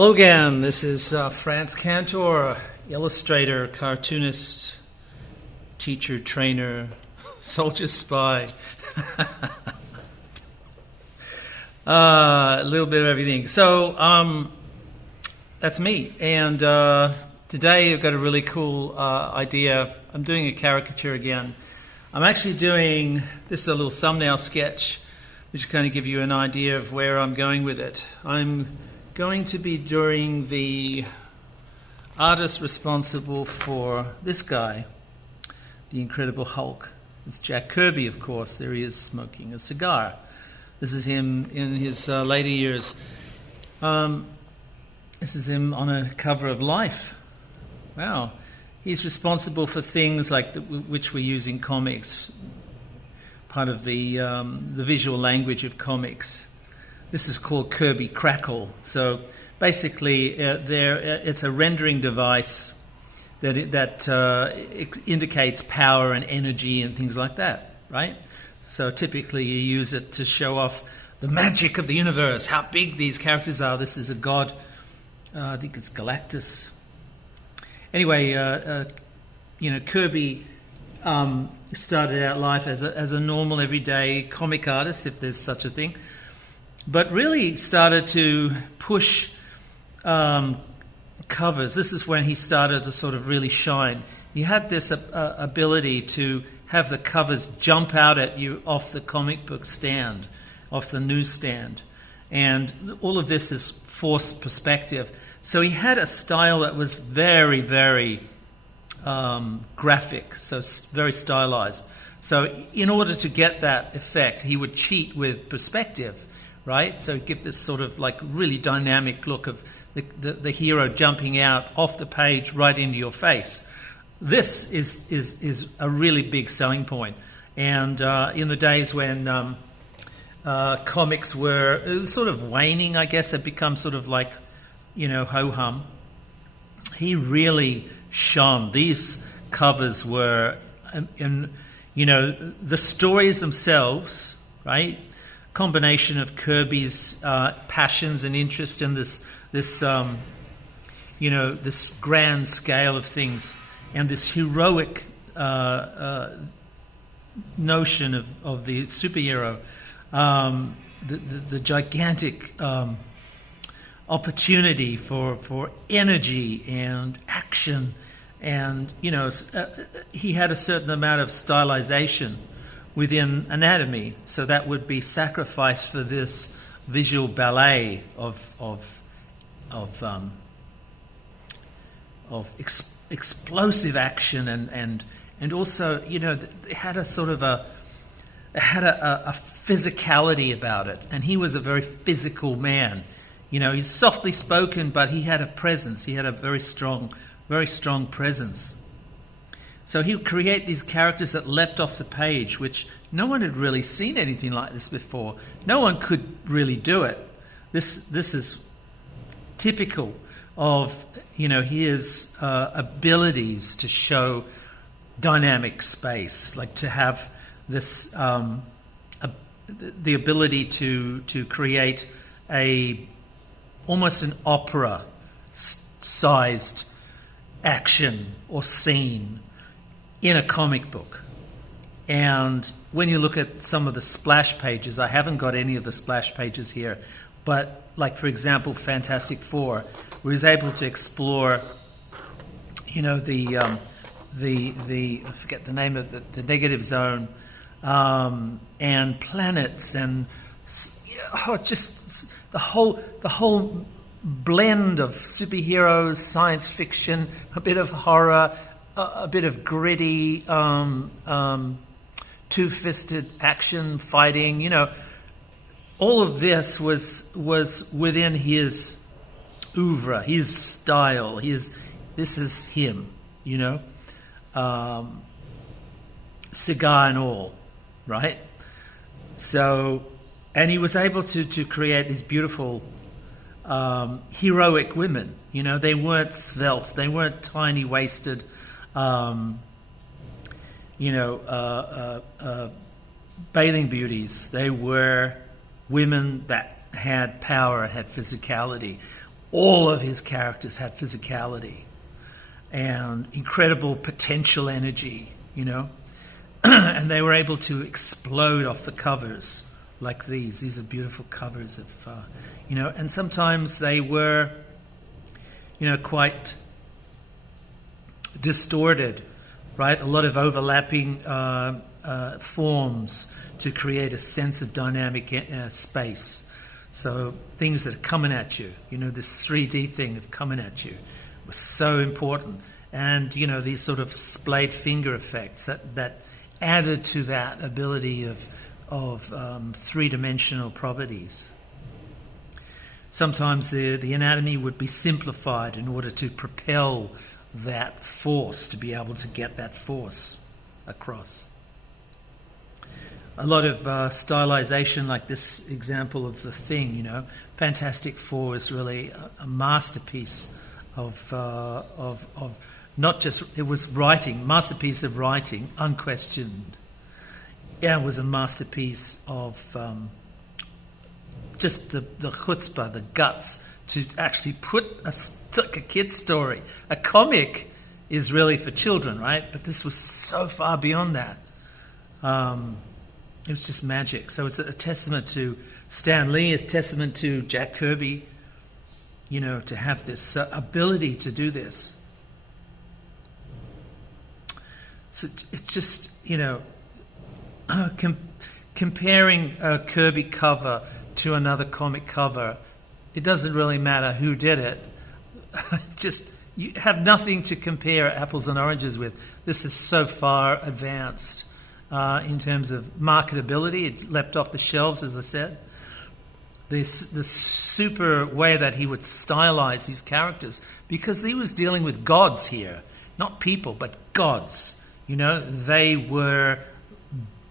Hello again, this is Frantz Kantor, illustrator, cartoonist, teacher, trainer, soldier, spy. A little bit of everything. So that's me, and today I've got a really cool idea. I'm doing a caricature again. I'm actually doing, this is a little thumbnail sketch, which will kind of give you an idea of where I'm going with it. I'm going to be doing the artist responsible for this guy, the Incredible Hulk. It's Jack Kirby, of course. There he is smoking a cigar. This is him in his later years. This is him on a cover of Life. Wow. He's responsible for things like which we use in comics, part of the visual language of comics. This is called Kirby Crackle. So basically, it's a rendering device that indicates power and energy and things like that, right? So typically you use it to show off the magic of the universe, how big these characters are. This is a god, I think it's Galactus. Anyway, Kirby started out life as a normal, everyday comic artist, if there's such a thing, but really started to push covers. This is when he started to sort of really shine. He had this ability to have the covers jump out at you off the comic book stand, off the newsstand. And all of this is forced perspective. So he had a style that was very, very graphic, so very stylized. So in order to get that effect, he would cheat with perspective, right? So give this sort of like really dynamic look of the hero jumping out off the page right into your face. This is a really big selling point. And in the days when comics were sort of waning, I guess, they'd become sort of like, ho-hum, he really shone. These covers were, the stories themselves, right? Combination of Kirby's passions and interest in this grand scale of things, and this heroic notion of the superhero, the gigantic opportunity for energy and action, and he had a certain amount of stylization within anatomy, so that would be sacrificed for this visual ballet of explosive action, and also it had a sort of a physicality about it, and he was a very physical man. He's softly spoken, but he had a presence. He had a very strong presence. So he would create these characters that leapt off the page, which no one had really seen anything like this before. No one could really do it. This is typical of his abilities to show dynamic space, like to have this the ability to create almost an opera-sized action or scene in a comic book. And when you look at some of the splash pages, I haven't got any of the splash pages here, but like, for example, Fantastic Four, where he's able to explore, the I forget the name of the negative zone, and planets, and just the whole blend of superheroes, science fiction, a bit of horror, a bit of gritty, two-fisted action fighting. All of this was within his oeuvre, his style. This is him, cigar and all, right? So, and he was able to create these beautiful heroic women. They weren't svelte, they weren't tiny waisted, bathing beauties. They were women that had power, had physicality. all of his characters had physicality and incredible potential energy, you know. And they were able to explode off the covers like these. These are beautiful covers of, you know, and sometimes they were, you know, quite distorted, right? A lot of overlapping forms to create a sense of dynamic space. So things that are coming at you, you know, this 3D thing of coming at you was so important. And, you know, these sort of splayed finger effects that added to that ability of three-dimensional properties. Sometimes the anatomy would be simplified in order to propel that force, to be able to get that force across. A lot of stylization, like this example of the Thing, you know. Fantastic Four is really a masterpiece of not just, it was writing, masterpiece of writing, unquestioned. Yeah, it was a masterpiece of just the chutzpah, the guts, to actually put like a kid's story. A comic is really for children, right? But this was so far beyond that. It was just magic. So it's a testament to Stan Lee, a testament to Jack Kirby, you know, to have this ability to do this. So it's just, you know, comparing a Kirby cover to another comic cover, it doesn't really matter who did it. Just, you have nothing to compare apples and oranges with. This is so far advanced in terms of marketability. It leapt off the shelves, as I said. The super way that he would stylize these characters, because he was dealing with gods here, not people, but gods. You know, they were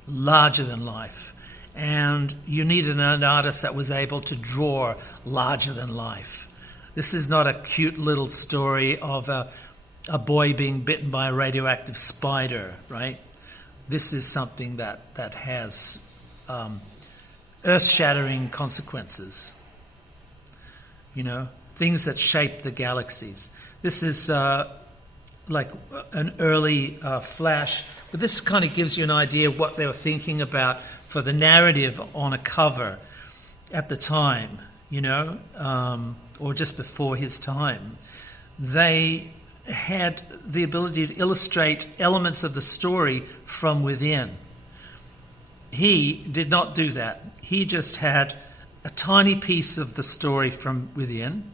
larger than life. And you needed an artist that was able to draw larger than life. This is not a cute little story of a boy being bitten by a radioactive spider, right? This is something that has earth-shattering consequences. You know, things that shape the galaxies. This is like an early Flash, but this kind of gives you an idea of what they were thinking about for the narrative on a cover at the time, you know, or just before his time. They had the ability to illustrate elements of the story from within. He did not do that. He just had a tiny piece of the story from within,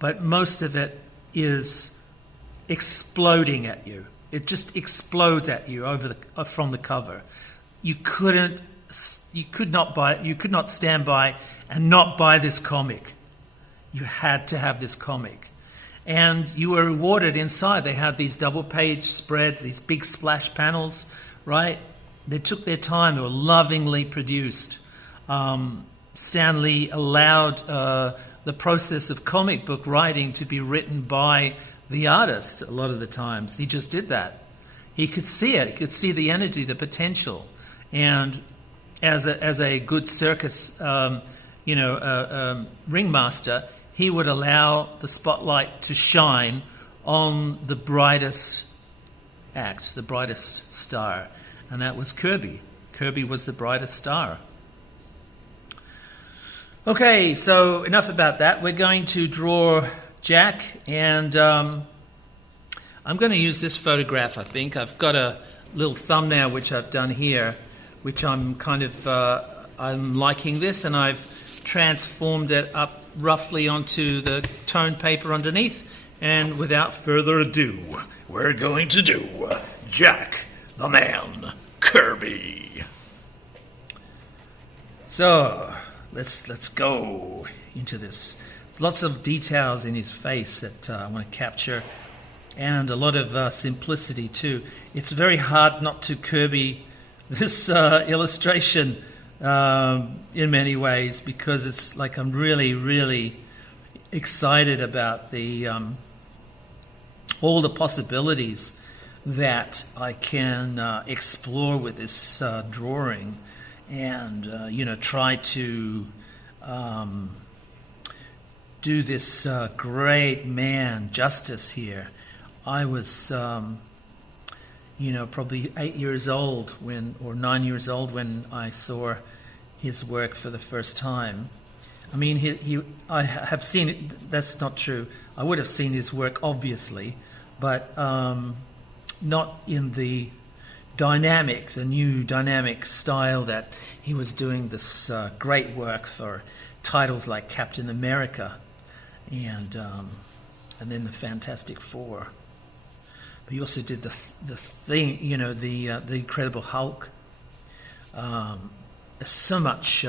but most of it is exploding at you. It just explodes at you from the cover. You could not stand by and not buy this comic. You had to have this comic. And you were rewarded inside. They had these double-page spreads, these big splash panels, right? They took their time. They were lovingly produced. Stan Lee allowed the process of comic book writing to be written by the artist a lot of the times. He just did that. He could see it. He could see the energy, the potential. And as a good circus, ringmaster, he would allow the spotlight to shine on the brightest act, the brightest star. And that was Kirby. Kirby was the brightest star. Okay, so enough about that. We're going to draw Jack, and I'm going to use this photograph, I think. I've got a little thumbnail which I've done here, which I'm kind of, I'm liking this, and I've transformed it up roughly onto the toned paper underneath. And without further ado, we're going to do Jack the Man Kirby. So let's go into this. There's lots of details in his face that I want to capture, and a lot of simplicity too. It's very hard not to Kirby this illustration in many ways, because it's like I'm really, really excited about the all the possibilities that I can explore with this drawing, and try to do this great man justice here. I was, probably 8 years old or 9 years old when I saw his work for the first time. I mean, I have seen it. That's not true. I would have seen his work, obviously, but not in the new dynamic style that he was doing this great work for titles like Captain America and then the Fantastic Four. But he also did the thing, the Incredible Hulk. So much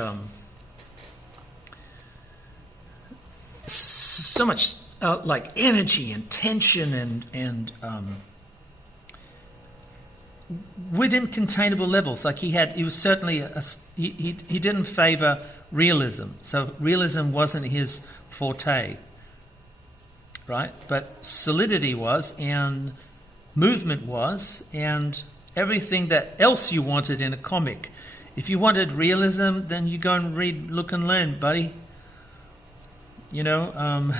like energy and tension and within containable levels. Like he was certainly he didn't favor realism. So realism wasn't his forte, right? But solidity was, and movement was, and everything that else you wanted in a comic. If you wanted realism, then you go and read Look and Learn, buddy. How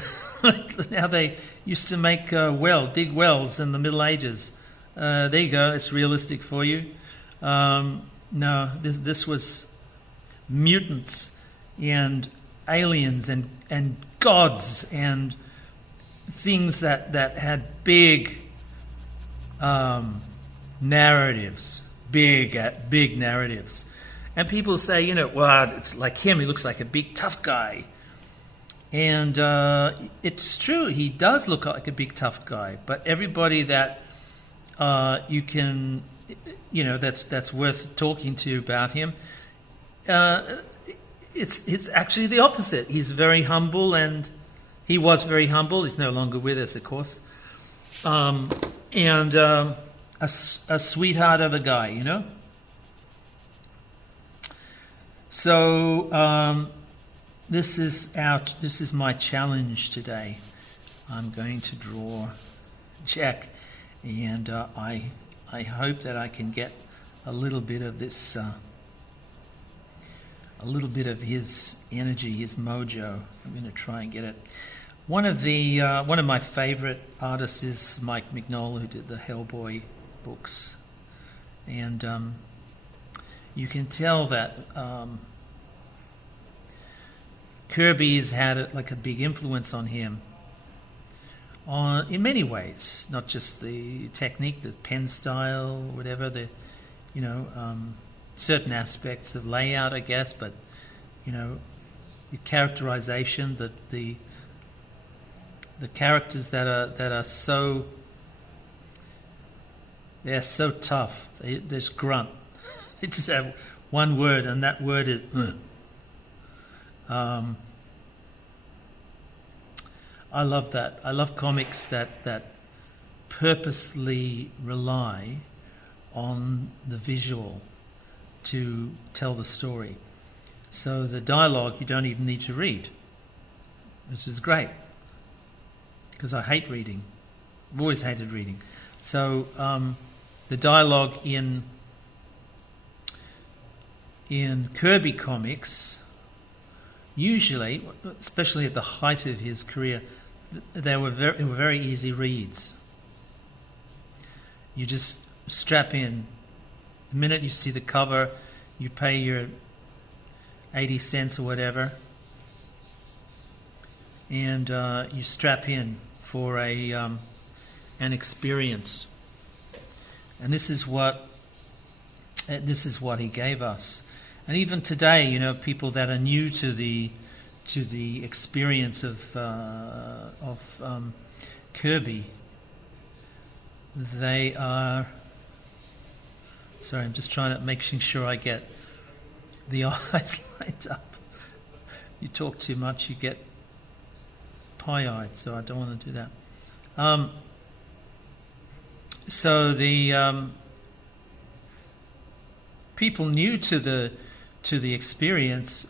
they used to make dig wells in the Middle Ages. There you go, it's realistic for you. No, this was mutants and aliens and gods and things that had big narratives, big narratives. And people say, well, it's like him, he looks like a big tough guy. And it's true, he does look like a big tough guy, but everybody that you can, that's worth talking to about him, it's actually the opposite. He's very humble, and he was very humble. He's no longer with us, of course. And a sweetheart of a guy, So this is my challenge today. I'm going to draw Jack, and I hope that I can get a little bit of this, a little bit of his energy, his mojo. I'm going to try and get it. One of my favourite artists is Mike Mignola, who did the Hellboy books, and you can tell that Kirby has had a big influence on him, in many ways, not just the technique, the pen style, whatever, certain aspects of layout, I guess, but the characterization, the characters that are so, they're so tough. There's grunt. They just have one word, and that word is. I love that. I love comics that purposely rely on the visual to tell the story. So the dialogue you don't even need to read, which is great, because I hate reading. I've always hated reading. So the dialogue in Kirby comics, usually, especially at the height of his career, they were very easy reads. You just strap in. The minute you see the cover, you pay your 80 cents or whatever, and you strap in for an experience. And this is what he gave us. And even today, people that are new to the experience of Kirby, they are. Sorry, I'm just making sure I get the eyes lined up. You talk too much, you get pie-eyed, so I don't want to do that. So the people new to the experience,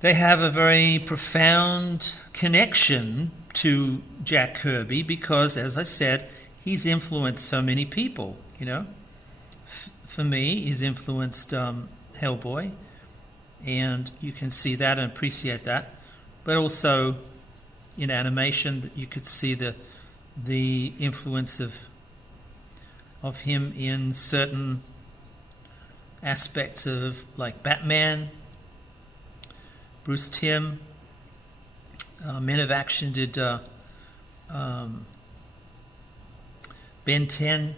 they have a very profound connection to Jack Kirby because, as I said, he's influenced so many people. For me, he's influenced Hellboy. and you can see that and appreciate that. But also in animation, you could see the influence of him in certain aspects of, like Batman, Bruce Timm, Men of Action did Ben 10.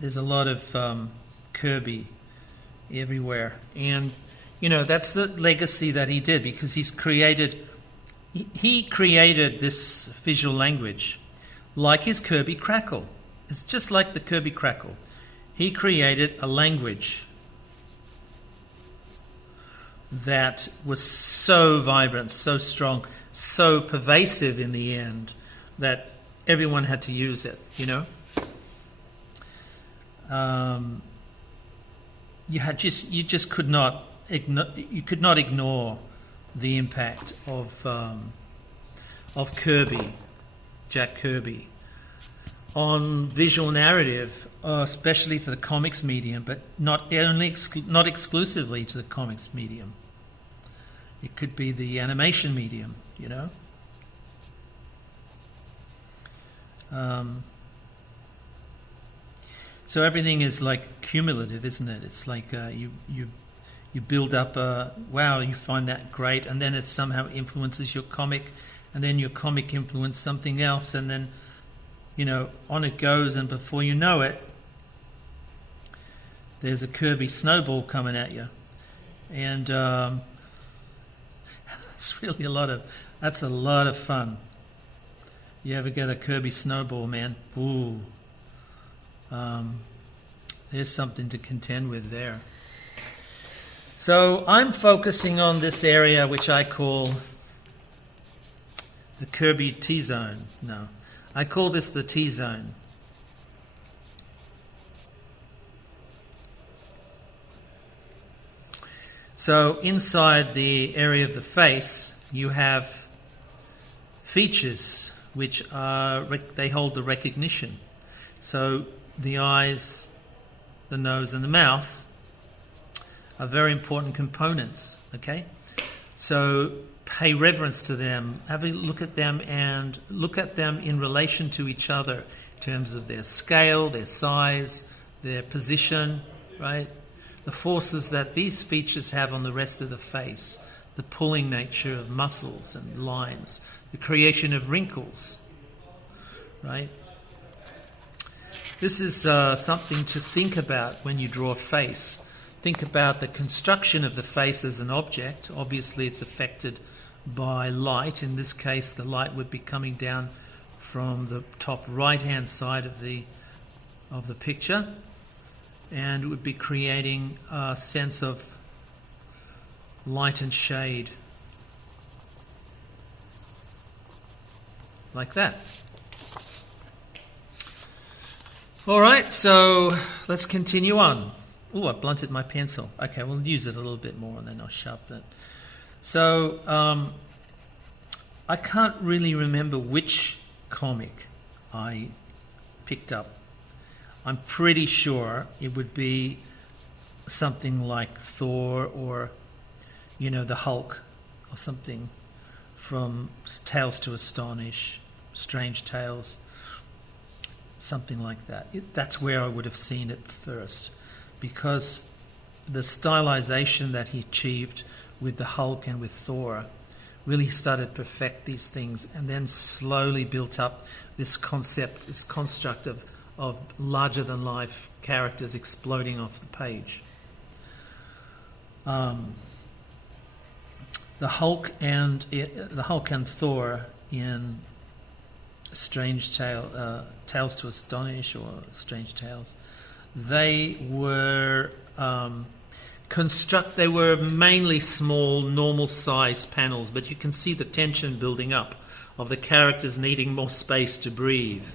There's a lot of Kirby everywhere, and that's the legacy that he did, because he created this visual language like his Kirby Crackle. It's just like the Kirby Crackle. He created a language that was so vibrant, so strong, so pervasive in the end that everyone had to use it, You just could not ignore the impact of Kirby, Jack Kirby, on visual narrative, especially for the comics medium, but not exclusively to the comics medium. It could be the animation medium, So everything is like cumulative, isn't it? It's like you build up you find that great, and then it somehow influences your comic, and then your comic influences something else, and then on it goes, and before you know it, there's a Kirby snowball coming at you, and it's really that's a lot of fun. You ever get a Kirby snowball, man? Ooh. There's something to contend with there. So I'm focusing on this area which I call the Kirby T Zone. No, I call this the T Zone. So inside the area of the face, you have features which they hold the recognition. So the eyes, the nose, and the mouth are very important components, okay? So pay reverence to them, have a look at them, and look at them in relation to each other in terms of their scale, their size, their position, right? The forces that these features have on the rest of the face, the pulling nature of muscles and lines, the creation of wrinkles, right? This is something to think about when you draw a face. Think about the construction of the face as an object. Obviously, it's affected by light. In this case, the light would be coming down from the top right-hand side of the picture, and it would be creating a sense of light and shade, like that. All right, so let's continue on. Oh, I blunted my pencil. Okay, we'll use it a little bit more and then I'll sharpen it. So I can't really remember which comic I picked up. I'm pretty sure it would be something like Thor or, the Hulk or something from Tales to Astonish, Strange Tales. Something like that. That's where I would have seen it first, because the stylization that he achieved with the Hulk and with Thor really started to perfect these things, and then slowly built up this concept, this construct of larger-than-life characters exploding off the page. The Hulk and Thor in Strange Tales to Astonish or Strange Tales, they were they were mainly small, normal-sized panels, but you can see the tension building up of the characters needing more space to breathe,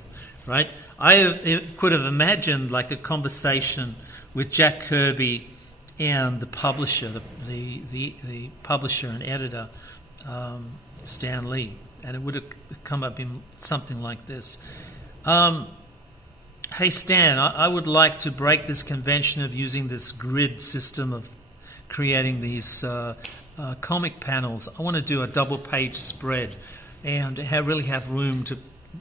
right? I could have imagined like a conversation with Jack Kirby and the publisher, the publisher and editor, Stan Lee, and it would have come up in something like this. Hey Stan, I would like to break this convention of using this grid system of creating these comic panels. I want to do a double-page spread and really have room to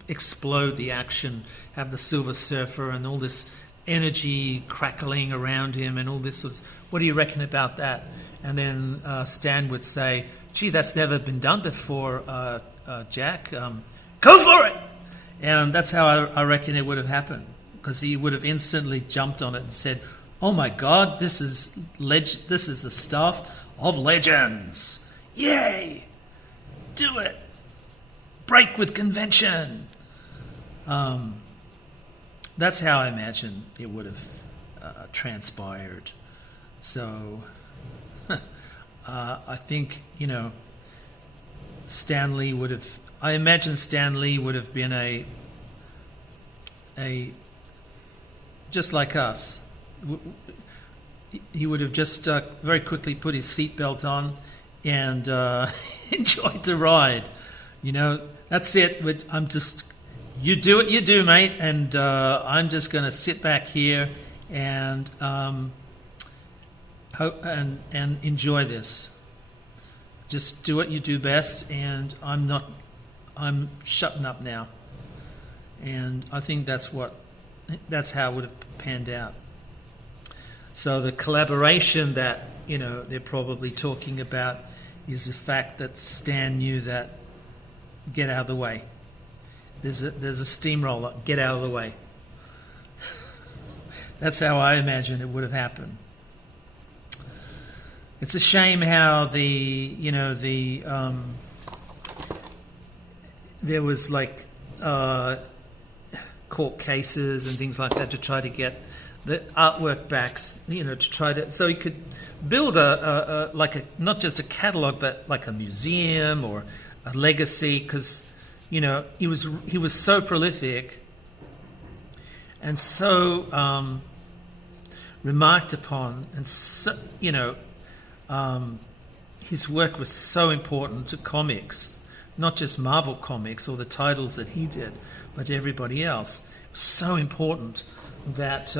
explode the action, have the Silver Surfer and all this energy crackling around him and all this. What do you reckon about that? And then Stan would say, gee, that's never been done before, Jack. Go for it! And that's how I reckon it would have happened, because he would have instantly jumped on it and said, oh my God, this is the stuff of legends. Yay! Do it! Break with convention! That's how I imagine it would have transpired. So, I think, Stan Lee would have... I imagine Stan Lee would have been a just like us. He would have just very quickly put his seatbelt on and enjoyed the ride. That's it. You do what you do, mate, and I'm just going to sit back here and and enjoy this. Just do what you do best, and I'm shutting up now. And I think that's how it would have panned out. So the collaboration that, they're probably talking about is the fact that Stan knew that, get out of the way. There's a steamroller, get out of the way. That's how I imagine it would have happened. It's a shame how there was court cases and things like that to try to get the artwork back, so he could build not just a catalogue, but like a museum or a legacy, because he was so prolific and so remarked upon, and so his work was so important to comics, not just Marvel Comics or the titles that he did, but everybody else. It was so important that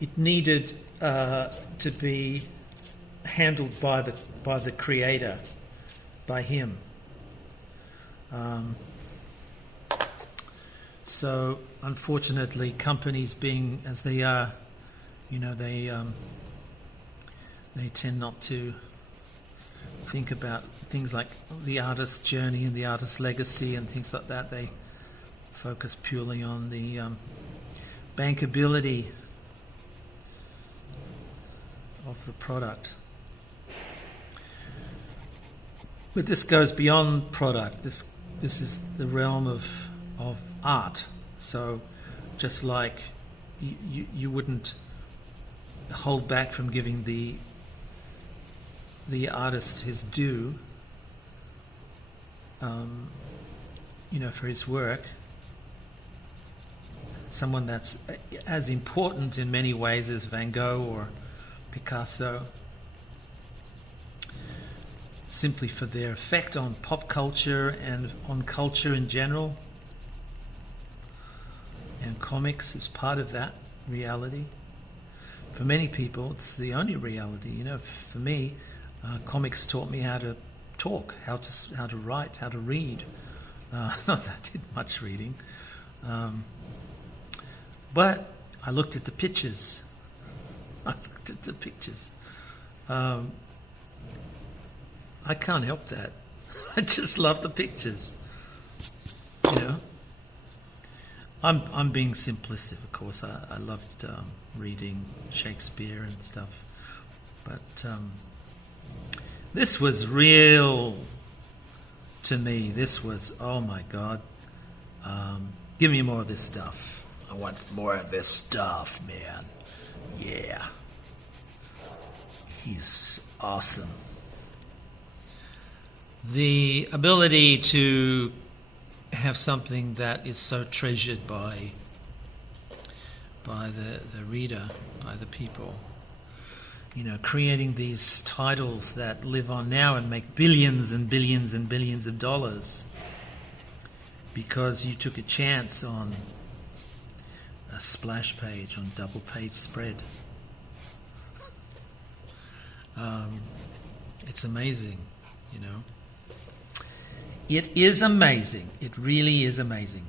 it needed to be handled by the creator, by him. So unfortunately, companies being as they are, they tend not to think about things like the artist's journey and the artist's legacy and things like that. They focus purely on the bankability of the product. But this goes beyond product. This is the realm of art. So just like you wouldn't hold back from giving the artist his due, for his work. Someone that's as important in many ways as Van Gogh or Picasso, simply for their effect on pop culture and on culture in general. And comics is part of that reality. For many people, it's the only reality. For me, comics taught me how to talk, how to write, how to read. Not that I did much reading, but I looked at the pictures. I can't help that. I just love the pictures. I'm being simplistic, of course. I loved reading Shakespeare and stuff, but this was real to me. This was, oh my God, give me more of this stuff. I want more of this stuff, man. Yeah. He's awesome. The ability to have something that is so treasured by the reader, by the people. Creating these titles that live on now and make billions and billions and billions of dollars because you took a chance on a splash page on double page spread. It's amazing, you know. It is amazing. It really is amazing.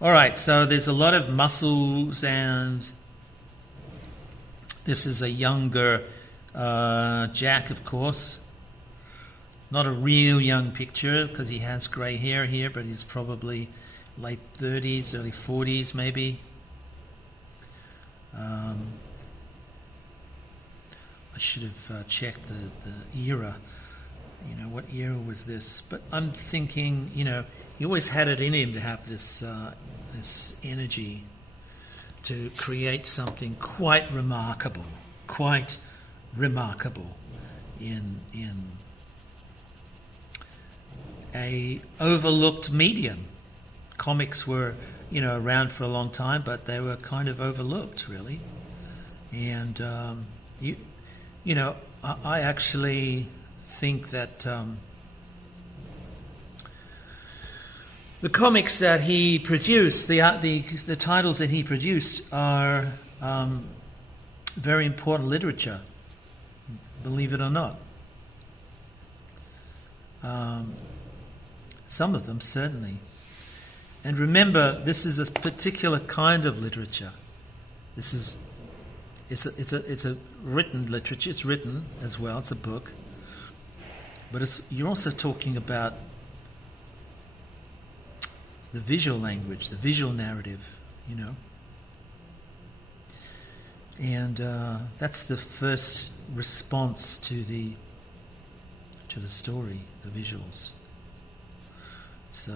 All right, so there's a lot of muscles, and this is a younger Jack, of course. Not a real young picture because he has grey hair here, but he's probably late 30s, early 40s maybe. I should have checked the era. You know, what era was this? But I'm thinking, you know, he always had it in him to have this this energy to create something quite remarkable in a overlooked medium. Comics were, you know, around for a long time, but they were kind of overlooked, really. And you know, I actually think that the comics that he produced, the titles that he produced, are very important literature, believe it or not. Some of them, certainly. And remember, this is a particular kind of literature. It's a written literature. It's written as well. It's a book. But you're also talking about the visual language, the visual narrative, you know. And that's the first response to the story, the visuals. So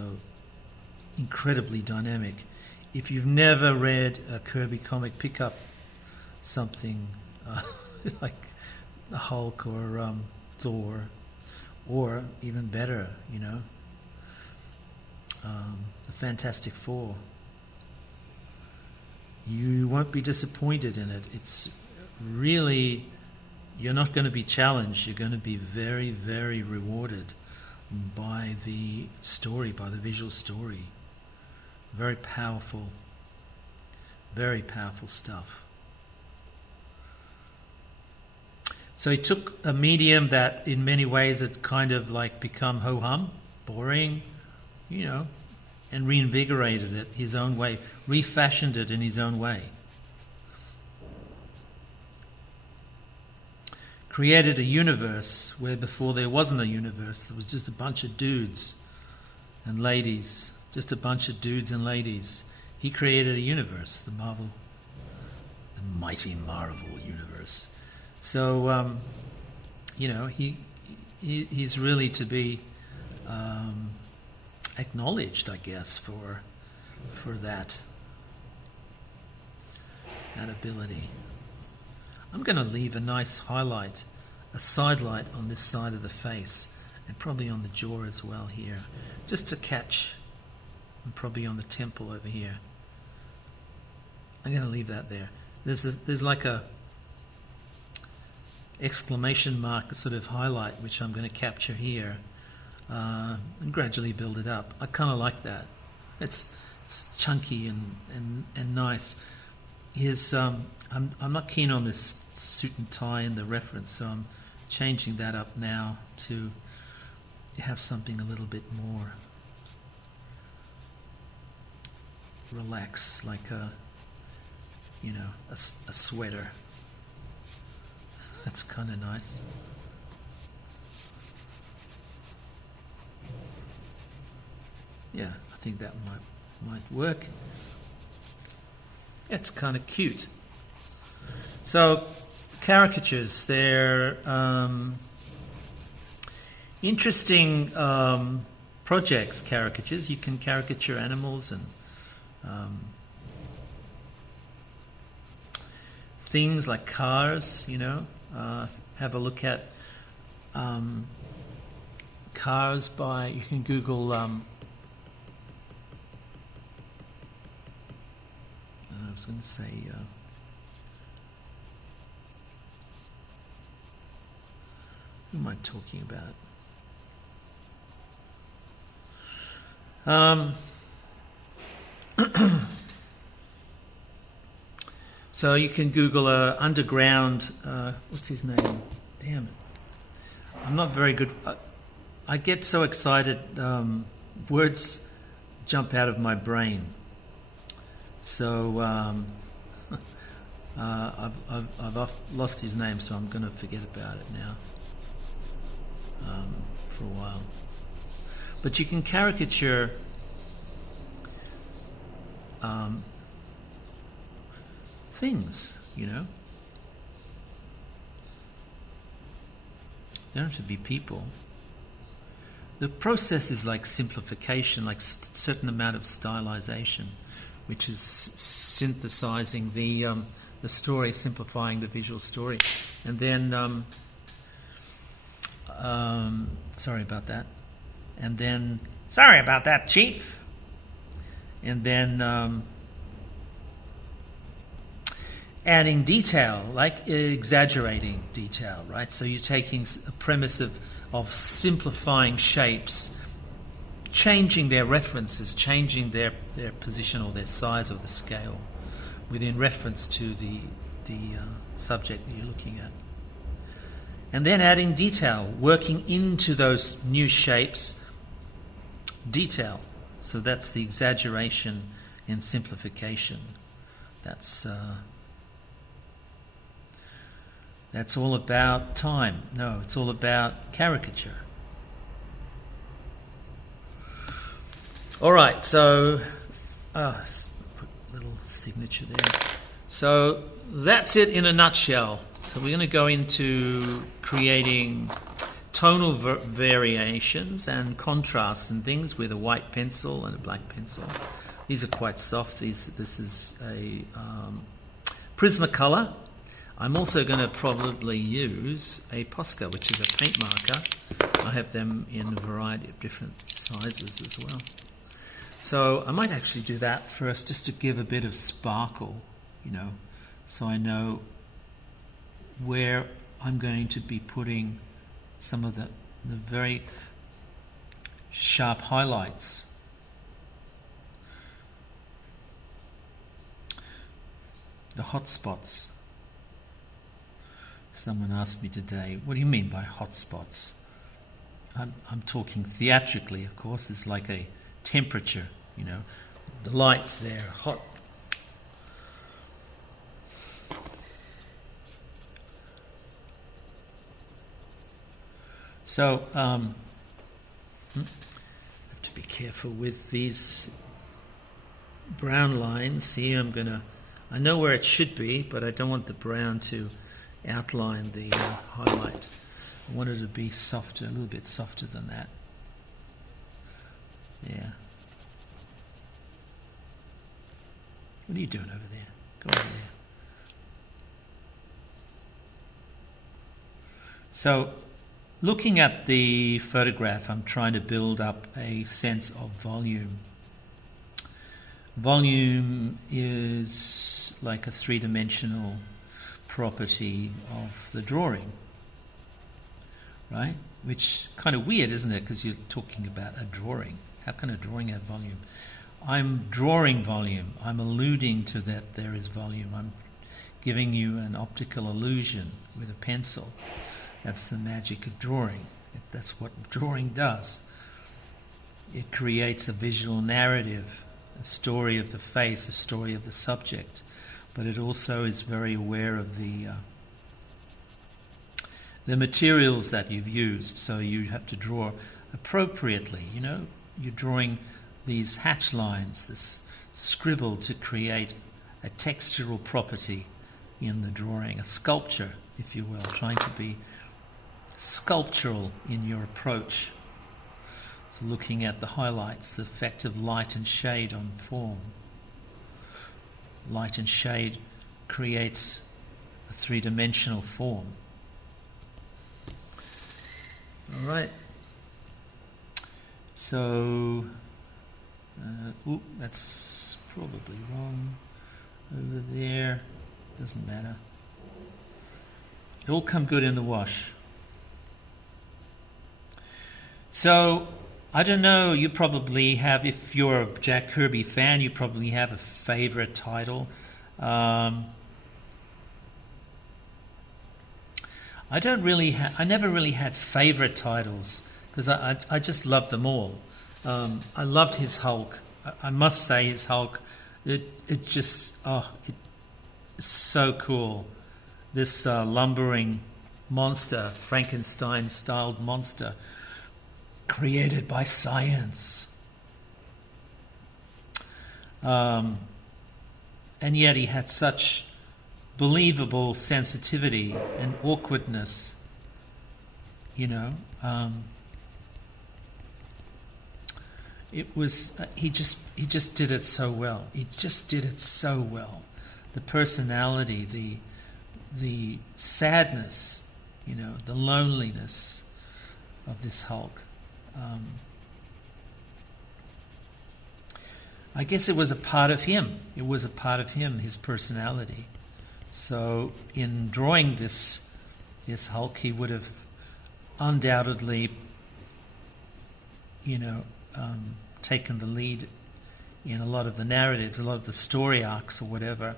incredibly dynamic. If you've never read a Kirby comic, pick up something like the Hulk or Thor, or even better, you know, the Fantastic Four. You won't be disappointed in it. It's really, you're not going to be challenged. You're going to be very, very rewarded by the story, by the visual story. Very powerful stuff. So he took a medium that in many ways had kind of like become ho-hum, boring, you know, and reinvigorated it his own way, refashioned it in his own way. Created a universe where before there wasn't a universe. There was just a bunch of dudes and ladies, just a bunch of dudes and ladies. He created a universe, the mighty Marvel universe. So, you know, he's really to be acknowledged, I guess, for that ability. I'm going to leave a nice highlight, a sidelight on this side of the face, and probably on the jaw as well here, just to catch, and probably on the temple over here. I'm going to leave that there. There's like a exclamation mark sort of highlight which I'm going to capture here and gradually build it up. I kind of like that. It's chunky and nice. I'm not keen on this suit and tie in the reference, so I'm changing that up now to have something a little bit more relaxed, like a sweater. That's kind of nice. Yeah, I think that might work. It's kind of cute. So, caricatures, they're interesting projects, caricatures. You can caricature animals and things like cars, you know. Have a look at cars by, you can Google I was going to say who am I talking about? So you can Google underground, what's his name? Damn it. I'm not very good. I get so excited, words jump out of my brain. So I've lost his name, so I'm going to forget about it now for a while. But you can caricature things, you know. They don't have to be people. The process is like simplification, like certain amount of stylization, which is synthesizing the story, simplifying the visual story. And then, sorry about that. And then, sorry about that, Chief. And then adding detail, like exaggerating detail, right? So you're taking a premise of simplifying shapes, changing their references, changing their position or their size or the scale within reference to the subject that you're looking at. And then adding detail, working into those new shapes, detail. So that's the exaggeration and simplification. That's all about time. No, it's all about caricature. All right, so put a little signature there. So that's it in a nutshell. So we're going to go into creating tonal variations and contrast and things with a white pencil and a black pencil. These are quite soft. This is a Prismacolor. I'm also going to probably use a Posca, which is a paint marker. I have them in a variety of different sizes as well. So I might actually do that first, just to give a bit of sparkle, you know, so I know where I'm going to be putting some of the very sharp highlights. The hot spots. Someone asked me today, what do you mean by hot spots? I'm talking theatrically, of course. It's like a temperature, you know. The lights there, hot. So, I have to be careful with these brown lines. Here I know where it should be, but I don't want the brown to outline the highlight. I want it to be softer, a little bit softer than that. Yeah. What are you doing over there? Go over there. So, looking at the photograph, I'm trying to build up a sense of volume. Volume is like a three-dimensional property of the drawing, right? Which kind of weird, isn't it? Because you're talking about a drawing. How can a drawing have volume? I'm drawing volume. I'm alluding to that there is volume. I'm giving you an optical illusion with a pencil. That's the magic of drawing. That's what drawing does. It creates a visual narrative, a story of the face, a story of the subject. But it also is very aware of the materials that you've used. So you have to draw appropriately. You know, you're drawing these hatch lines, this scribble, to create a textural property in the drawing, a sculpture, if you will, trying to be sculptural in your approach. So looking at the highlights, the effect of light and shade on form. Light and shade creates a three-dimensional form. All right. So, that's probably wrong. Over there, doesn't matter. It'll come good in the wash. So, I don't know, you probably have, if you're a Jack Kirby fan, you probably have a favorite title. I never really had favorite titles because I just loved them all. I loved his Hulk. I must say his Hulk. It just it's so cool. This lumbering monster, Frankenstein-styled monster, created by science. And yet he had such believable sensitivity and awkwardness, you know. It was he just did it so well. He just did it so well. The personality, the sadness, you know, the loneliness of this Hulk. I guess it was a part of him. It was a part of him, his personality. So in drawing this Hulk, he would have undoubtedly, you know, taken the lead in a lot of the narratives, a lot of the story arcs or whatever,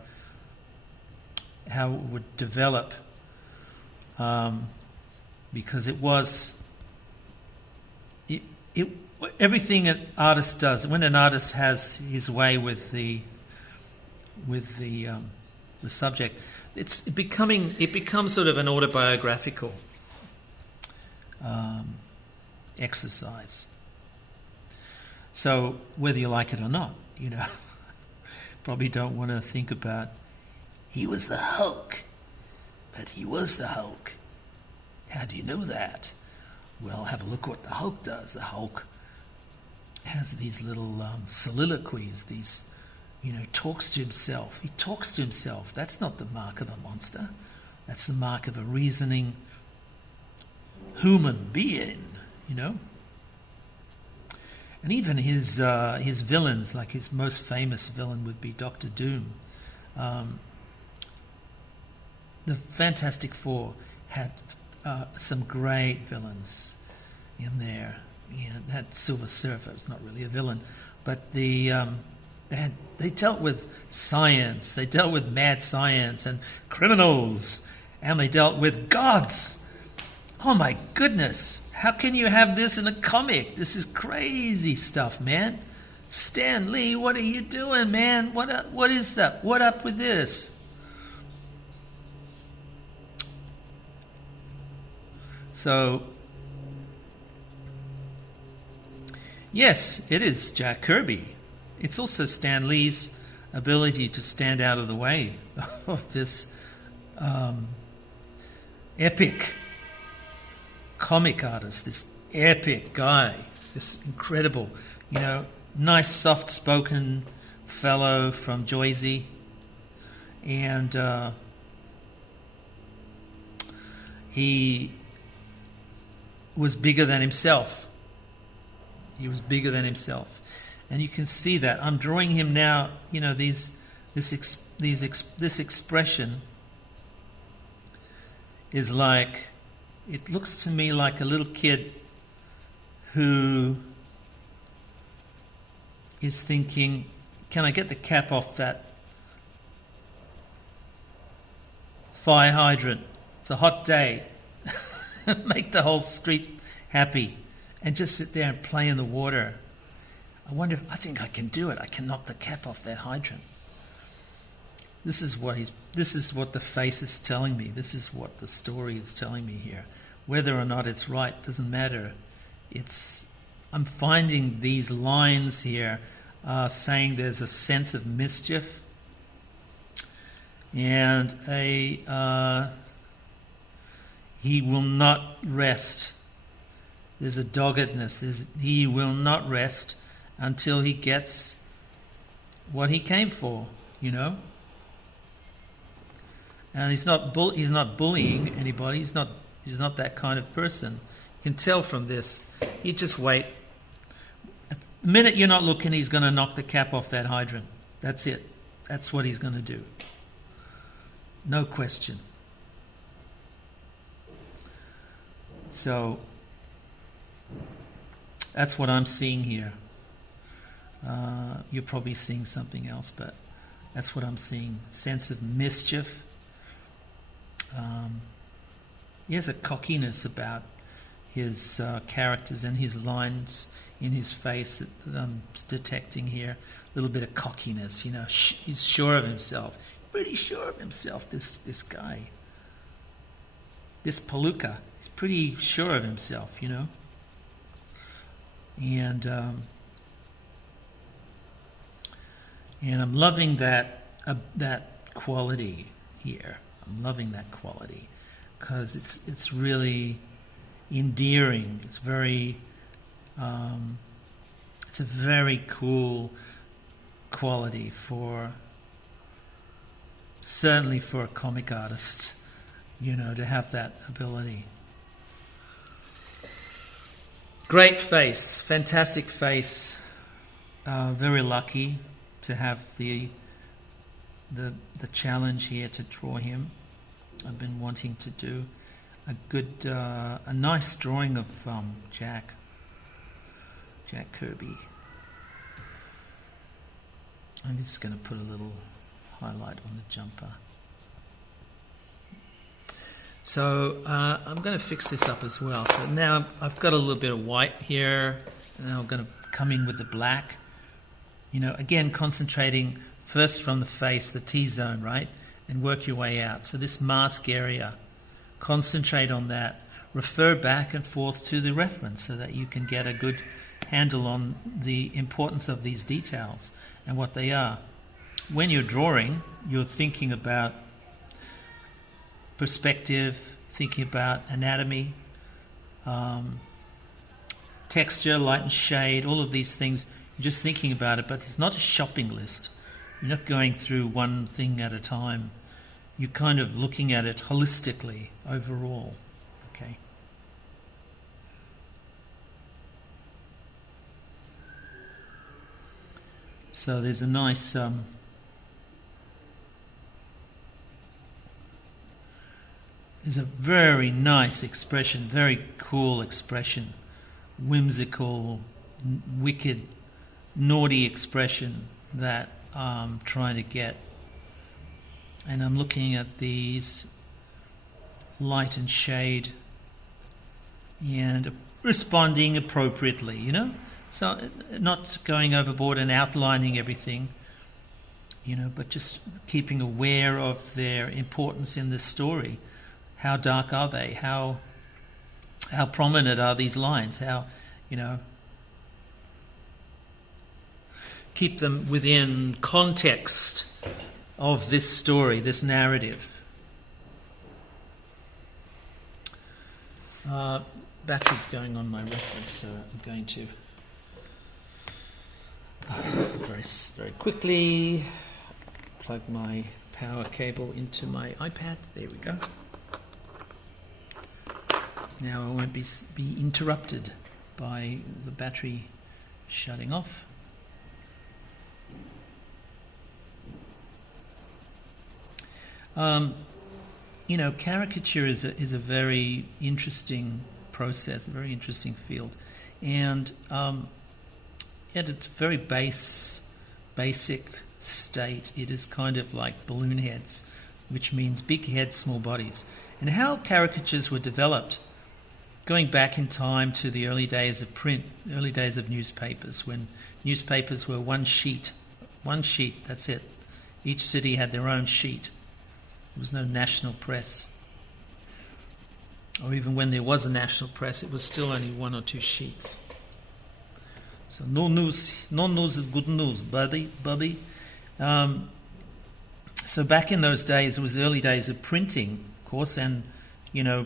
how it would develop, because it was everything an artist does. When an artist has his way with the subject, it becomes sort of an autobiographical exercise. So whether you like it or not, you know, probably don't want to think about he was the Hulk, but he was the Hulk. How do you know that? Well, have a look what the Hulk does. The Hulk has these little soliloquies, these, you know, talks to himself. He talks to himself. That's not the mark of a monster. That's the mark of a reasoning human being, you know. And even his villains, like his most famous villain would be Dr. Doom. The Fantastic Four had some great villains in there. You know, that Silver Surfer was not really a villain, but they dealt with science. They dealt with mad science and criminals, and they dealt with gods. Oh my goodness! How can you have this in a comic? This is crazy stuff, man. Stan Lee, what are you doing, man? What is that? What up with this? So, yes, it is Jack Kirby. It's also Stan Lee's ability to stand out of the way of this epic comic artist, this epic guy, this incredible, you know, nice, soft-spoken fellow from Jersey, and he was bigger than himself. He was bigger than himself, and you can see that. I'm drawing him now. You know, this expression is like, it looks to me like a little kid who is thinking, can I get the cap off that fire hydrant? It's a hot day. Make the whole street happy and just sit there and play in the water. I think I can do it. I can knock the cap off that hydrant. This is what the face is telling me. This is what the story is telling me here. Whether or not it's right doesn't matter. I'm finding these lines here saying there's a sense of mischief and he will not rest. There's a doggedness. He will not rest until he gets what he came for, you know. And he's not bullying anybody. He's not that kind of person. You can tell from this. You just wait. The minute you're not looking, he's going to knock the cap off that hydrant. That's it. That's what he's going to do. No question. So that's what I'm seeing here. You're probably seeing something else, but that's what I'm seeing. Sense of mischief. he has a cockiness about his characters and his lines in his face that I'm detecting here. A little bit of cockiness, you know. He's sure of himself. Pretty sure of himself, this guy. This Palooka. He's pretty sure of himself, you know. And I'm loving that quality here. I'm loving that quality because it's really endearing. It's very it's a very cool quality certainly for a comic artist, you know, to have that ability. Great face, fantastic face. Very lucky to have the challenge here to draw him. I've been wanting to do a nice drawing of Jack Kirby. I'm just going to put a little highlight on the jumper. So I'm going to fix this up as well. So now I've got a little bit of white here, and now I'm going to come in with the black. You know, again, concentrating first from the face, the T zone, right? And work your way out. So this mask area, concentrate on that. Refer back and forth to the reference so that you can get a good handle on the importance of these details and what they are. When you're drawing, you're thinking about perspective, thinking about anatomy, texture, light and shade, all of these things. You're just thinking about it, but it's not a shopping list. You're not going through one thing at a time. You're kind of looking at it holistically, overall. Okay. So there's a nice there's a very nice expression, very cool expression, whimsical, wicked, naughty expression that I'm trying to get. And I'm looking at these light and shade and responding appropriately, you know? So not going overboard and outlining everything, you know, but just keeping aware of their importance in the story. How dark are they? How prominent are these lines? How, you know, keep them within context of this story, this narrative. Battery's going on my reference, so I'm going to very quickly plug my power cable into my iPad. There we go. Now I won't be interrupted by the battery shutting off. You know, caricature is a very interesting process, a very interesting field, and at its very basic state, it is kind of like balloon heads, which means big heads, small bodies. And how caricatures were developed, going back in time to the early days of print, early days of newspapers, when newspapers were one sheet, that's it. Each city had their own sheet. There was no national press. Or even when there was a national press, it was still only one or two sheets. So no news is good news, buddy. So back in those days, it was early days of printing, of course, and, you know,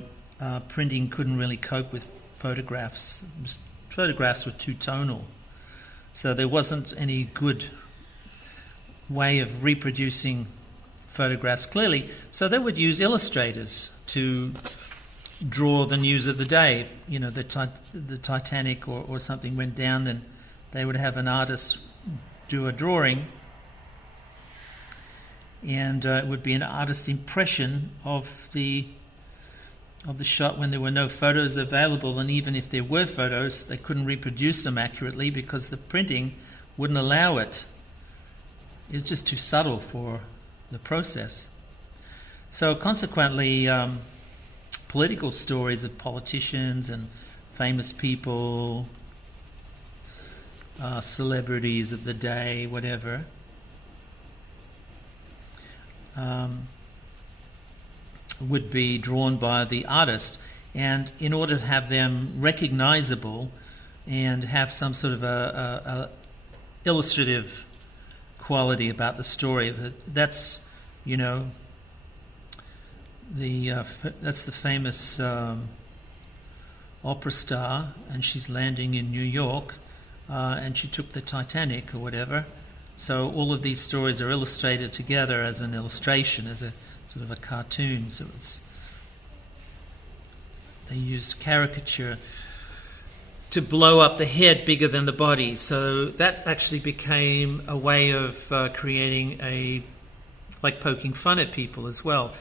printing couldn't really cope with photographs. Photographs were too tonal. So there wasn't any good way of reproducing photographs clearly. So they would use illustrators to draw the news of the day. If, you know, the Titanic or something went down, then they would have an artist do a drawing, and it would be an artist's impression of the shot when there were no photos available, and even if there were photos, they couldn't reproduce them accurately because the printing wouldn't allow it. It's just too subtle for the process. So consequently, political stories of politicians and famous people, celebrities of the day, whatever. Would be drawn by the artist, and in order to have them recognizable and have some sort of a illustrative quality about the story, that's that's the famous opera star, and she's landing in New York, and she took the Titanic or whatever. So all of these stories are illustrated together as an illustration, as a sort of a cartoon. So they used caricature to blow up the head bigger than the body. So that actually became a way of creating like poking fun at people as well.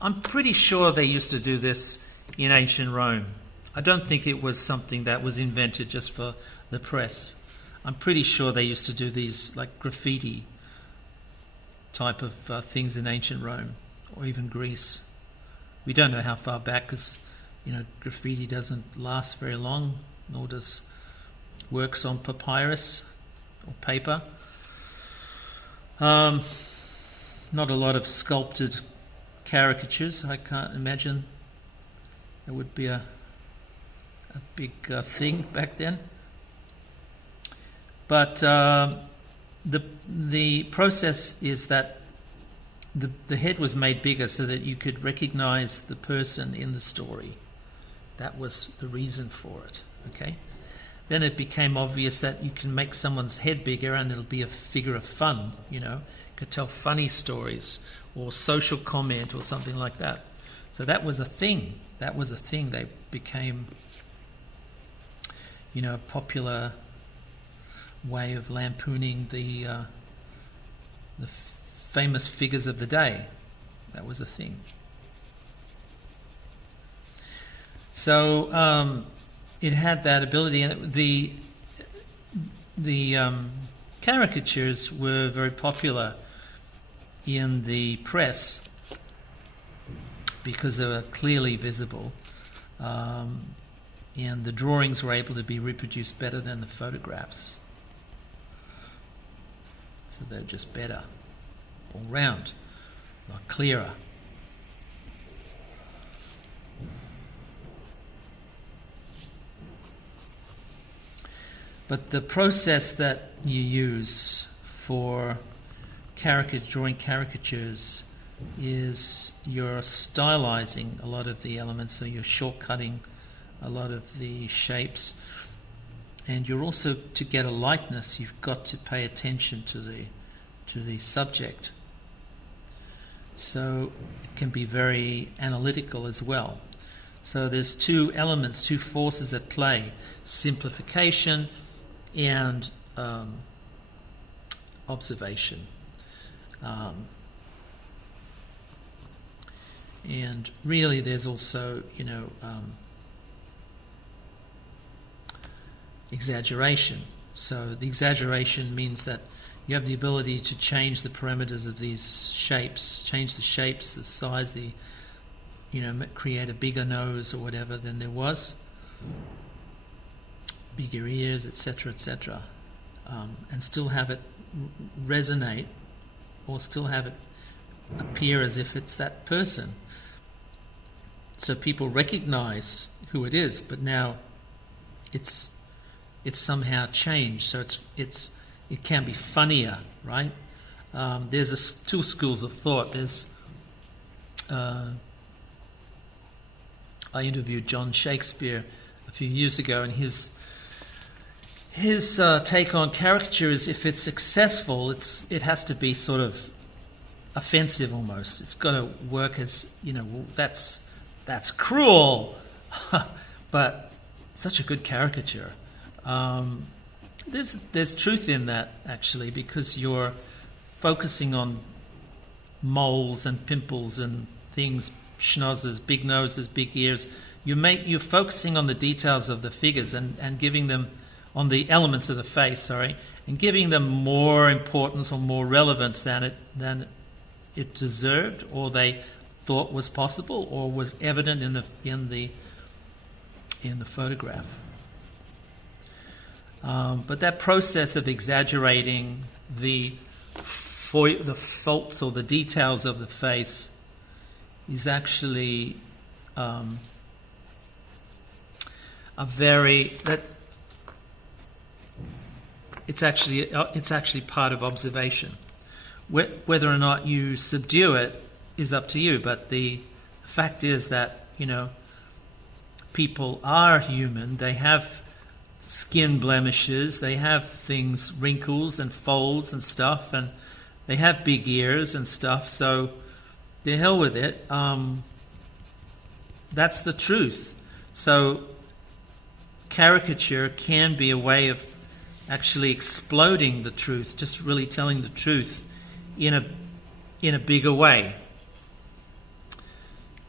I'm pretty sure they used to do this in ancient Rome. I don't think it was something that was invented just for the press. I'm pretty sure they used to do these like graffiti type of things in ancient Rome, or even Greece. We don't know how far back, because graffiti doesn't last very long, nor does works on papyrus or paper. Not a lot of sculpted caricatures. I can't imagine it would be a big thing back then. But the process is that the head was made bigger so that you could recognize the person in the story. That was the reason for it. Okay. Then it became obvious that you can make someone's head bigger and it'll be a figure of fun. You could tell funny stories or social comment or something like that. So that was a thing. They became, a popular way of lampooning the famous figures of the day. That was a thing. So it had that ability, and the caricatures were very popular in the press because they were clearly visible, and the drawings were able to be reproduced better than the photographs. So they're just better, all round, a lot clearer. But the process that you use for drawing caricatures is you're stylizing a lot of the elements, so you're shortcutting a lot of the shapes. And you're also, to get a likeness, you've got to pay attention to the subject. So it can be very analytical as well. So there's two elements, two forces at play: simplification and observation. And really, there's also, exaggeration. So the exaggeration means that you have the ability to change the parameters of these shapes, change the shapes, the size, create a bigger nose or whatever than there was, bigger ears, etc., etc., and still have it resonate, or still have it appear as if it's that person. So people recognize who it is, but now it's somehow changed. So it can be funnier, right? There's two schools of thought. There's I interviewed John Shakespeare a few years ago, and his take on caricature is, if it's successful, it has to be sort of offensive almost. It's got to work as, that's cruel, but such a good caricature. There's truth in that, actually, because you're focusing on moles and pimples and things, schnozzes, big noses, big ears. You're focusing on the details of the figures and giving them, on the elements of the face, and giving them more importance or more relevance than it deserved, or they thought was possible or was evident in the photograph. But that process of exaggerating the faults or the details of the face is actually it's actually part of observation. Whether or not you subdue it is up to you, but the fact is that, people are human. They have skin blemishes, they have things, wrinkles and folds and stuff, and they have big ears and stuff, so the hell with it. That's the truth. So caricature can be a way of actually exploding the truth, just really telling the truth in a bigger way.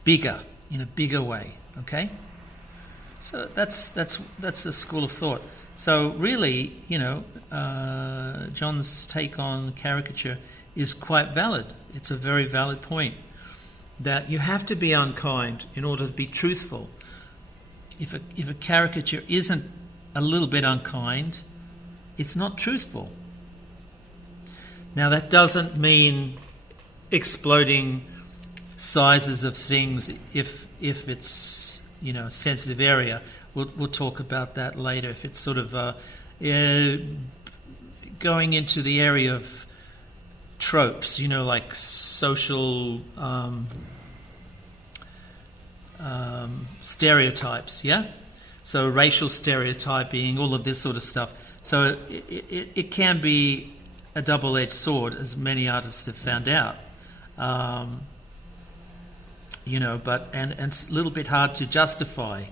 In a bigger way, okay? So that's a school of thought. So really, John's take on caricature is quite valid. It's a very valid point that you have to be unkind in order to be truthful. If a caricature isn't a little bit unkind, it's not truthful. Now that doesn't mean exploding sizes of things if it's a sensitive area. We'll talk about that later. If it's sort of going into the area of tropes, like social stereotypes, yeah? So racial stereotyping, all of this sort of stuff. So it can be a double-edged sword, as many artists have found out. But it's a little bit hard to justify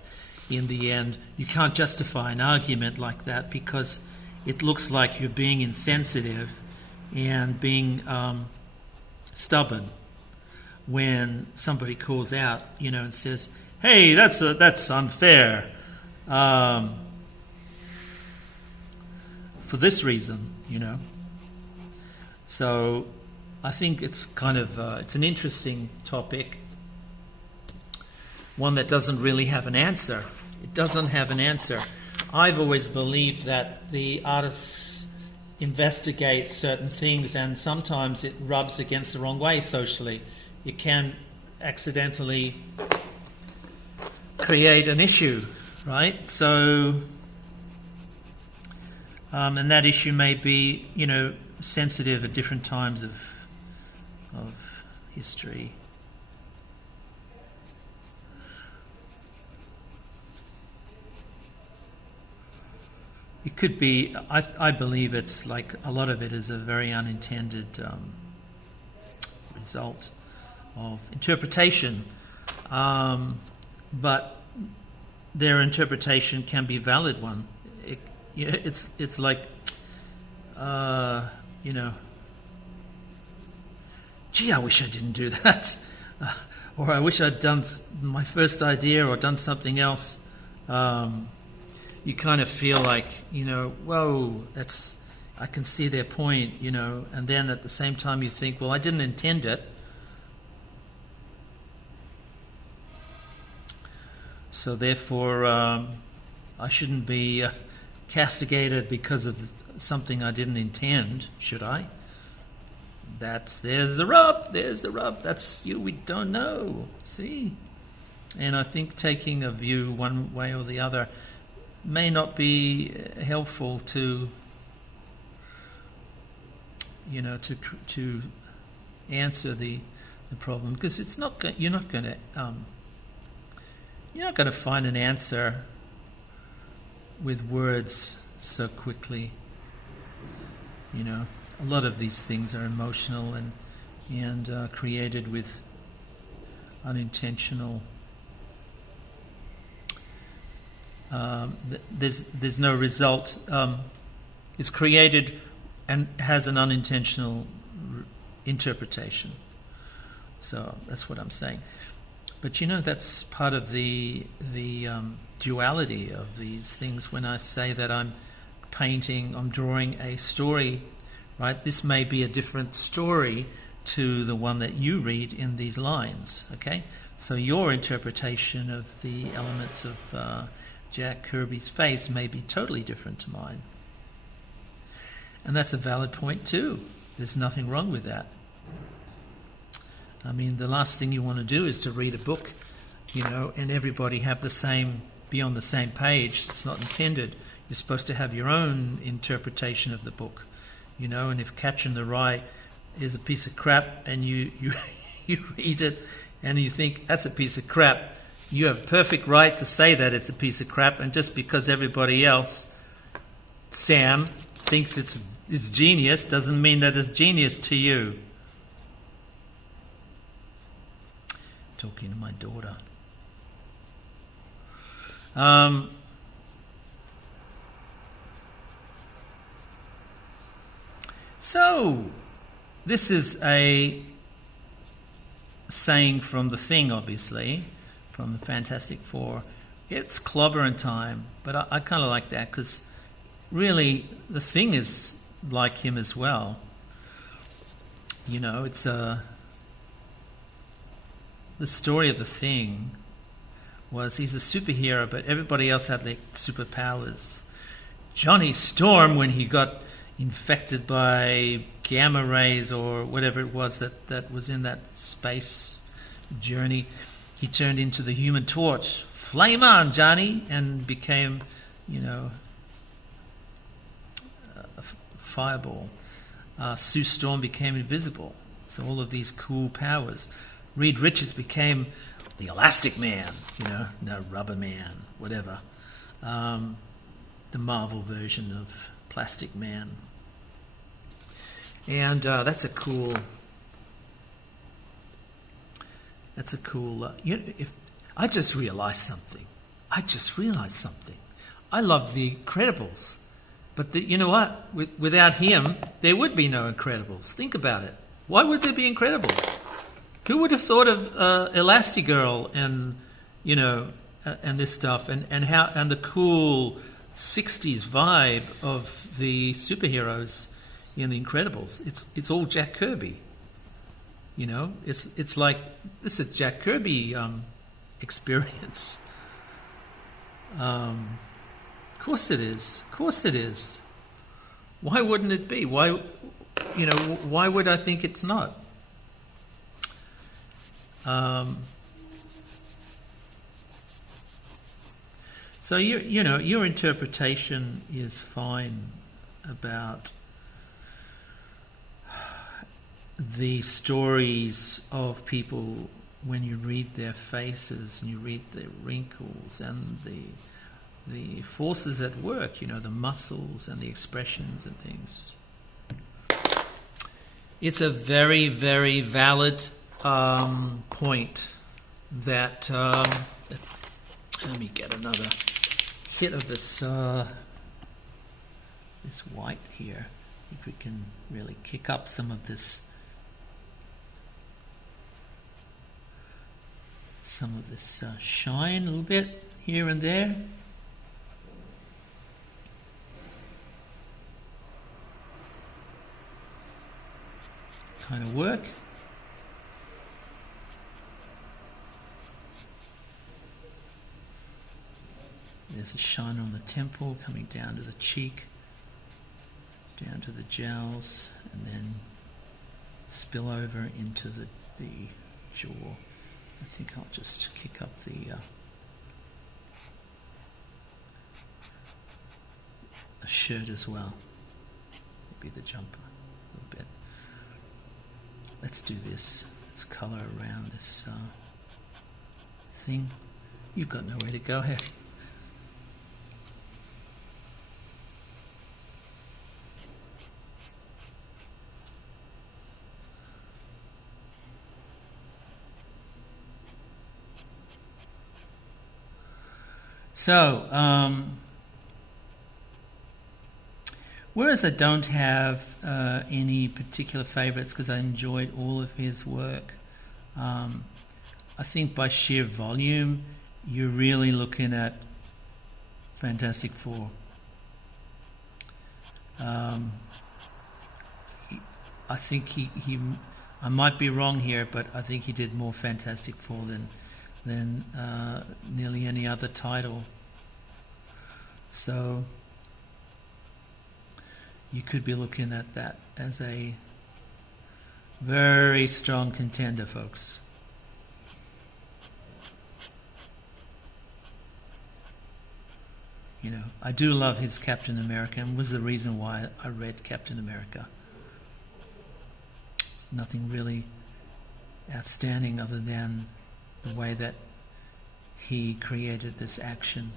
in the end. You can't justify an argument like that because it looks like you're being insensitive and being stubborn when somebody calls out, and says, "Hey, that's unfair for this reason," So I think it's kind of it's an interesting topic. One that doesn't really have an answer. It doesn't have an answer. I've always believed that the artists investigate certain things and sometimes it rubs against the wrong way socially. It can accidentally create an issue, right? So, and that issue may be, sensitive at different times of history. It could be, I believe it's like a lot of it is a very unintended result of interpretation. But their interpretation can be a valid one. It's like, gee, I wish I didn't do that. Or I wish I'd done my first idea or done something else. You kind of feel like, whoa, I can see their point, and then at the same time you think, well, I didn't intend it. So therefore, I shouldn't be castigated because of something I didn't intend, should I? There's the rub. That's we don't know, see? And I think taking a view one way or the other may not be helpful to to answer the problem, because it's not you're not going to find an answer with words so quickly. A lot of these things are emotional and created with unintentional. There's no result. It's created and has an unintentional interpretation. So that's what I'm saying. But that's part of the duality of these things. When I say that I'm painting, I'm drawing a story, right? This may be a different story to the one that you read in these lines, okay? So your interpretation of the elements of Jack Kirby's face may be totally different to mine. And that's a valid point too. There's nothing wrong with that. I mean, the last thing you want to do is to read a book, and everybody be on the same page. It's not intended. You're supposed to have your own interpretation of the book, and if Catcher in the Rye is a piece of crap and you read it and you think that's a piece of crap, you have perfect right to say that it's a piece of crap, and just because everybody else, Sam, thinks it's genius doesn't mean that it's genius to you. Talking to my daughter. So, this is a saying from The Thing, obviously, from the Fantastic Four. It's clobbering time, but I kind of like that because really The Thing is like him as well. It's the story of The Thing was he's a superhero, but everybody else had like superpowers. Johnny Storm, when he got infected by gamma rays or whatever it was that was in that space journey, he turned into the Human Torch. Flame on, Johnny, and became, a fireball. Sue Storm became invisible. So all of these cool powers. Reed Richards became the Elastic Man, no Rubber Man, whatever. The Marvel version of Plastic Man. And that's a cool. If I just realized something. I love the Incredibles, but you know what? Without him, there would be no Incredibles. Think about it. Why would there be Incredibles? Who would have thought of Elastigirl and and this stuff and the cool 60s vibe of the superheroes in the Incredibles? It's all Jack Kirby. It's like this is Jack Kirby experience. Of course it is. Why wouldn't it be? Why would I think it's not? So your interpretation is fine about the stories of people when you read their faces and you read their wrinkles and the forces at work, the muscles and the expressions and things. It's a very, very valid point that let me get another hit of this this white here. If we can really kick up some of this shine a little bit here and there. Kind of work. There's a shine on the temple coming down to the cheek, down to the jowls, and then spill over into the jaw. I think I'll just kick up the shirt as well. Maybe the jumper a little bit. Let's do this. Let's colour around this thing. You've got nowhere to go, have you? So, whereas I don't have any particular favourites because I enjoyed all of his work, I think by sheer volume, you're really looking at Fantastic Four. I think I might be wrong here, but I think he did more Fantastic Four than nearly any other title. So you could be looking at that as a very strong contender, folks. You know, I do love his Captain America, and was the reason why I read Captain America. Nothing really outstanding other than the way that he created this action.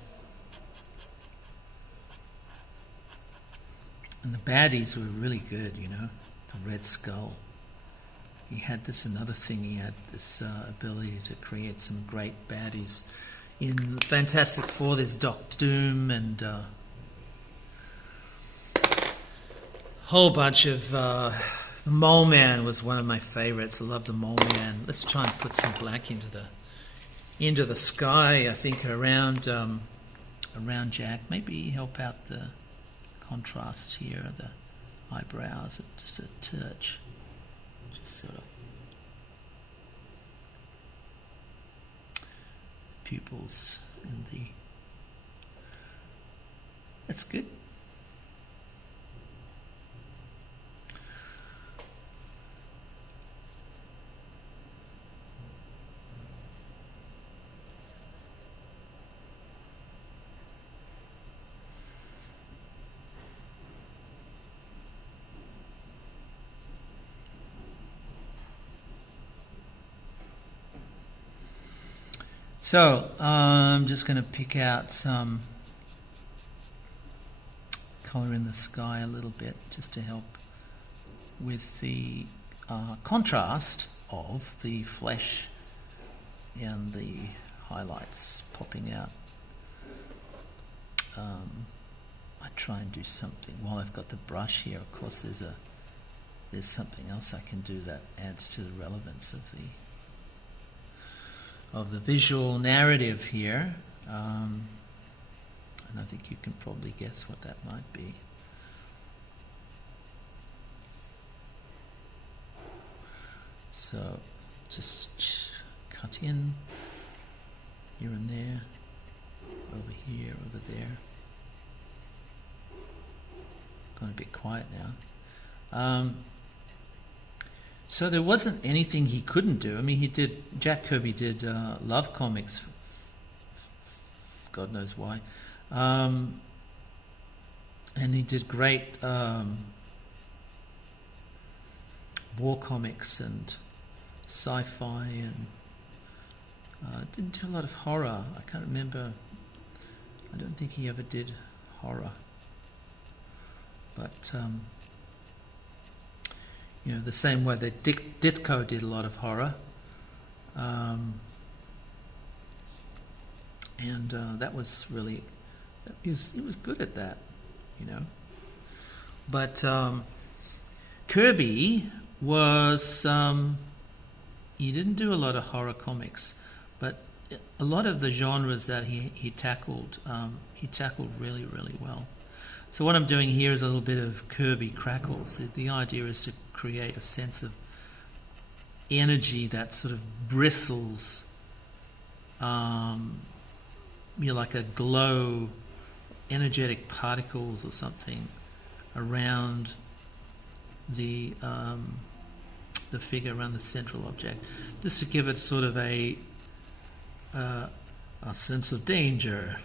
And the baddies were really good, you know. The Red Skull. He had this another thing, he had this ability to create some great baddies. In Fantastic Four, there's Doctor Doom and a whole bunch of... Mole Man was one of my favorites. I love the Mole Man. Let's try and put some black into the sky, I think, around Jack. Maybe help out the contrast here of the eyebrows, just a touch. Just sort of pupils and the... That's good. So, I'm just going to pick out some colour in the sky a little bit, just to help with the contrast of the flesh and the highlights popping out. I try and do something while I've got the brush here. Of course, there's something else I can do that adds to the relevance of the visual narrative here, and I think you can probably guess what that might be. So just cut in here and there, over here, over there. Going a bit quiet now. So there wasn't anything he couldn't do. I mean, Jack Kirby did love comics, God knows why. And he did great war comics and sci-fi, and didn't do a lot of horror. I can't remember. I don't think he ever did horror. But... you know, the same way that Ditko did a lot of horror, and that was really, he was good at that, you know. But Kirby was, he didn't do a lot of horror comics, but a lot of the genres that he tackled really, really well. So what I'm doing here is a little bit of Kirby crackles. The idea is to create a sense of energy that sort of bristles, like a glow, energetic particles or something around the figure, around the central object, just to give it sort of a sense of danger.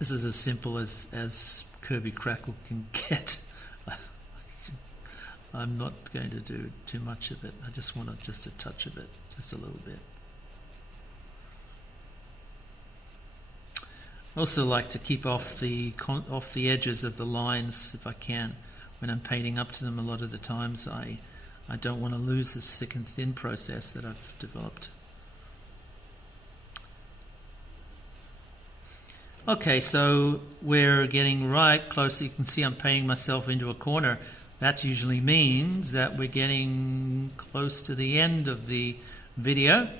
This is as simple as Kirby Crackle can get. I'm not going to do too much of it. I just want just a touch of it, just a little bit. I also like to keep off the edges of the lines if I can when I'm painting up to them. A lot of the times I don't want to lose this thick and thin process that I've developed. Okay, so we're getting right close. You can see I'm painting myself into a corner. That usually means that we're getting close to the end of the video.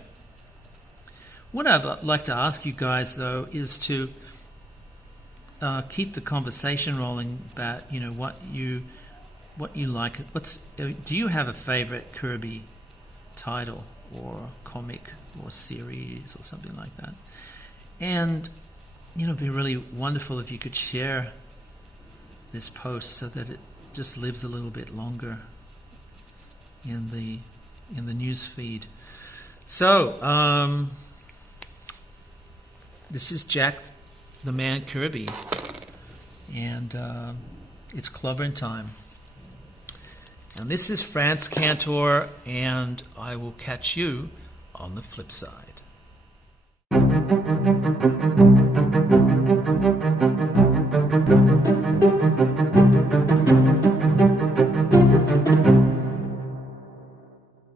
What I'd like to ask you guys, though, is to keep the conversation rolling about what you like. Do you have a favorite Kirby title or comic or series or something like that? And it'd be really wonderful if you could share this post so that it just lives a little bit longer in the news feed. So this is Jack the Man Kirby, and it's clobbering time. And this is Frantz Kantor, and I will catch you on the flip side.